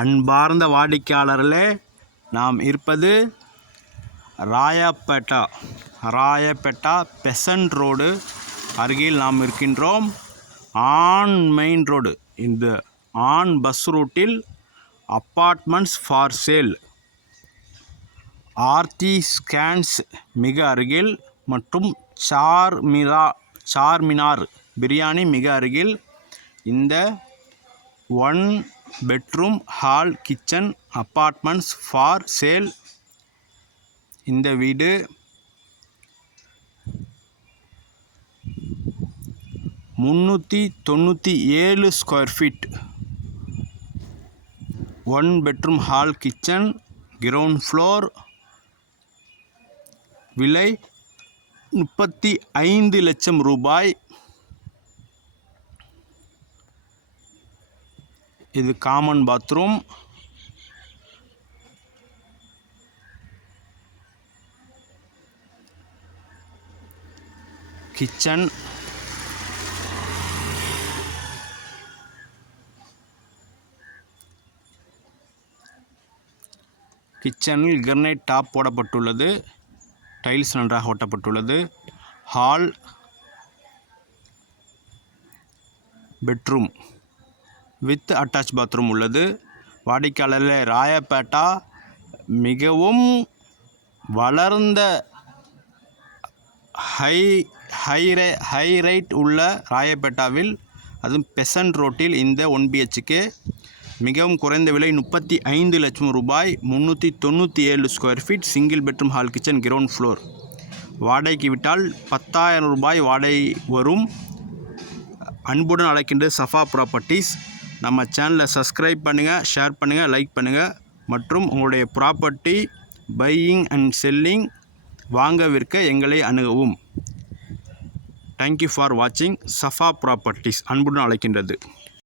அன்பார்ந்த வாடிக்கையாளர்களே நாம் இருப்பது ராயப்பேட்டா ராயப்பேட்டா பெசன்ட் ரோடு அருகில் நாம் இருக்கின்றோம். On main road. இந்த ஆன் பஸ் ரூட்டில் apartments for sale. Aarthi scans மிக அருகில் மற்றும் சார்மிரா சார்மினார் பிரியாணி மிக அருகில். இந்த one bedroom hall kitchen apartments for sale. இந்த வீடு முந்நூற்றி தொண்ணூற்றி ஏழு square feet one bedroom hall kitchen ground floor விலை முப்பத்தி ஐந்து லட்சம் ரூபாய். இது காமன் பாத்ரூம் கிச்சன் கிச்சனில் கிரனைட் டாப் போடப்பட்டுள்ளது. டைல்ஸ் நன்றாக ஒட்டப்பட்டுள்ளது. Hall bedroom with attach bathroom உள்ளது. வாடிக்கையாளரில் ராயப்பேட்டா மிகவும் வளர்ந்த ஹை ஹை ரே ஹை ரைட் உள்ள ராயப்பேட்டாவில் அதுவும் பெசன்ட் ரோட்டில் இந்த ஒன் பிஹெச்சுக்கு மிகவும் குறைந்த விலை முப்பத்தி ஐந்து லட்சம் ரூபாய் முந்நூற்றி தொண்ணூற்றி ஏழு square feet single bedroom hall kitchen ground floor வாடகைக்கு விட்டால் பத்தாயிரம் ரூபாய் வாடகை வரும். அன்புடன் அழைக்கின்ற சஃபா ப்ராப்பர்ட்டிஸ் நம்ம சேனலை சப்ஸ்கிரைப் பண்ணுங்கள் ஷேர் பண்ணுங்கள் லைக் பண்ணுங்கள் மற்றும் உங்களுடைய ப்ராப்பர்ட்டி பையிங் அண்ட் செல்லிங் வாங்க விற்க எங்களை அணுகவும். தேங்க்யூ ஃபார் வாட்சிங் சஃபா ப்ராப்பர்ட்டிஸ் அன்புடன் அழைக்கின்றது.